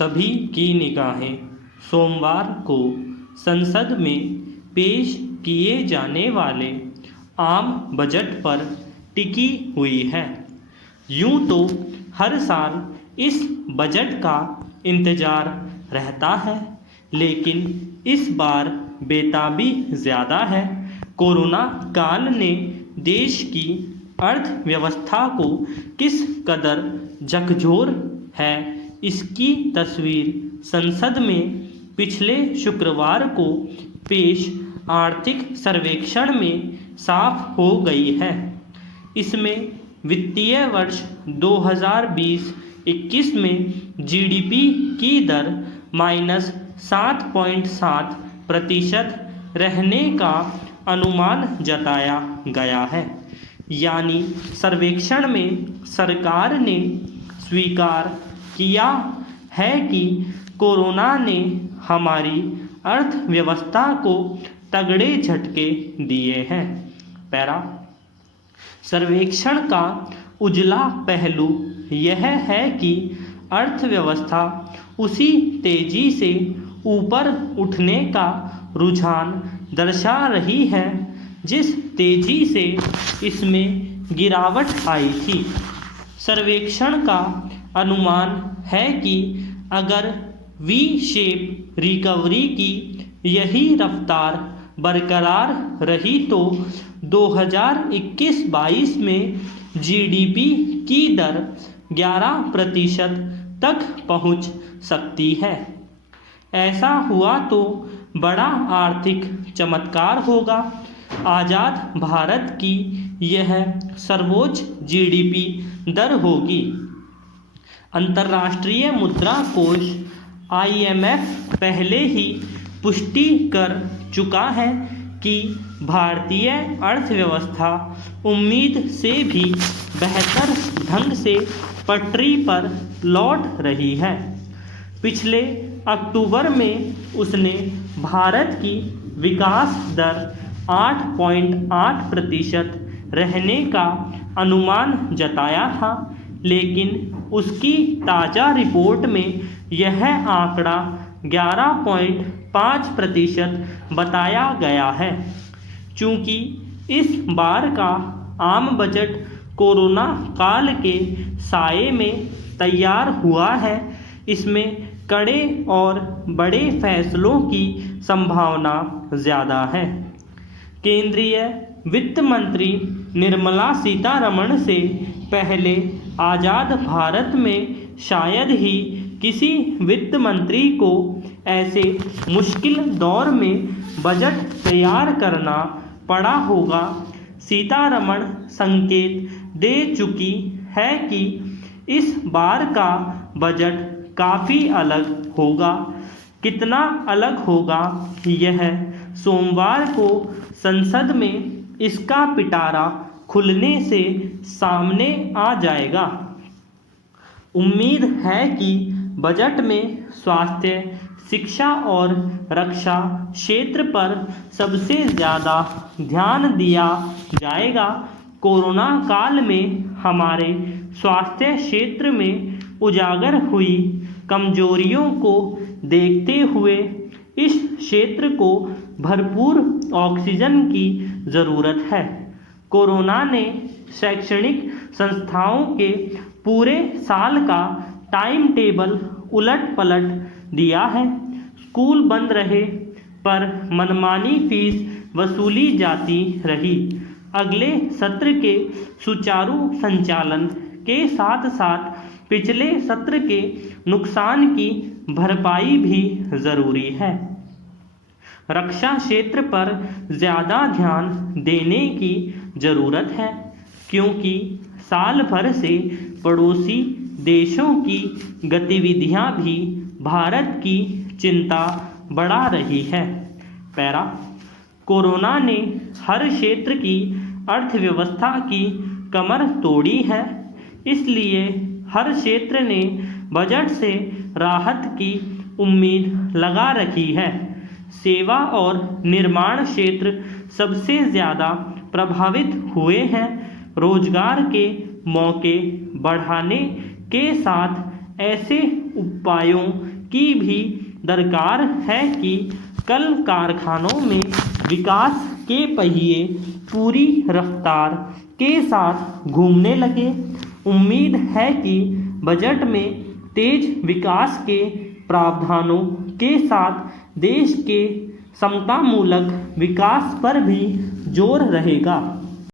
सभी की निगाहें सोमवार को संसद में पेश किए जाने वाले आम बजट पर टिकी हुई है। यूं तो हर साल इस बजट का इंतज़ार रहता है, लेकिन इस बार बेताबी ज़्यादा है। कोरोना काल ने देश की अर्थव्यवस्था को किस कदर झकझोर है, इसकी तस्वीर संसद में पिछले शुक्रवार को पेश आर्थिक सर्वेक्षण में साफ हो गई है। इसमें वित्तीय वर्ष 2020-21 में जीडीपी की दर -7.7% रहने का अनुमान जताया गया है। यानी सर्वेक्षण में सरकार ने स्वीकार किया है कि कोरोना ने हमारी अर्थव्यवस्था को तगड़े झटके दिए हैं। पैरा सर्वेक्षण का उजला पहलू यह है कि अर्थव्यवस्था उसी तेजी से ऊपर उठने का रुझान दर्शा रही है जिस तेजी से इसमें गिरावट आई थी। सर्वेक्षण का अनुमान है कि अगर वी शेप रिकवरी की यही रफ्तार बरकरार रही तो 2021-22 में जीडीपी की दर 11% तक पहुंच सकती है। ऐसा हुआ तो बड़ा आर्थिक चमत्कार होगा। आज़ाद भारत की यह सर्वोच्च जीडीपी दर होगी। अंतर्राष्ट्रीय मुद्रा कोष IMF पहले ही पुष्टि कर चुका है कि भारतीय अर्थव्यवस्था उम्मीद से भी बेहतर ढंग से पटरी पर लौट रही है। पिछले अक्टूबर में उसने भारत की विकास दर 8.8% रहने का अनुमान जताया था, लेकिन उसकी ताज़ा रिपोर्ट में यह आंकड़ा 11.5% बताया गया है। चूँकि इस बार का आम बजट कोरोना काल के साये में तैयार हुआ है, इसमें कड़े और बड़े फैसलों की संभावना ज़्यादा है। केंद्रीय वित्त मंत्री निर्मला सीतारमण से पहले आज़ाद भारत में शायद ही किसी वित्त मंत्री को ऐसे मुश्किल दौर में बजट तैयार करना पड़ा होगा। सीतारमण संकेत दे चुकी है कि इस बार का बजट काफ़ी अलग होगा। कितना अलग होगा, यह सोमवार को संसद में इसका पिटारा खुलने से सामने आ जाएगा। उम्मीद है कि बजट में स्वास्थ्य, शिक्षा और रक्षा क्षेत्र पर सबसे ज़्यादा ध्यान दिया जाएगा। कोरोना काल में हमारे स्वास्थ्य क्षेत्र में उजागर हुई कमजोरियों को देखते हुए इस क्षेत्र को भरपूर ऑक्सीजन की ज़रूरत है। कोरोना ने शैक्षणिक संस्थाओं के पूरे साल का टाइम टेबल उलट पलट दिया है। स्कूल बंद रहे पर मनमानी फीस वसूली जाती रही। अगले सत्र के सुचारू संचालन के साथ साथ पिछले सत्र के नुकसान की भरपाई भी ज़रूरी है। रक्षा क्षेत्र पर ज़्यादा ध्यान देने की ज़रूरत है, क्योंकि साल भर से पड़ोसी देशों की गतिविधियां भी भारत की चिंता बढ़ा रही है। पैरा कोरोना ने हर क्षेत्र की अर्थव्यवस्था की कमर तोड़ी है, इसलिए हर क्षेत्र ने बजट से राहत की उम्मीद लगा रखी है। सेवा और निर्माण क्षेत्र सबसे ज़्यादा प्रभावित हुए हैं। रोजगार के मौके बढ़ाने के साथ ऐसे उपायों की भी दरकार है कि कल कारखानों में विकास के पहिए पूरी रफ्तार के साथ घूमने लगे। उम्मीद है कि बजट में तेज विकास के प्रावधानों के साथ देश के समतामूलक विकास पर भी जोर रहेगा।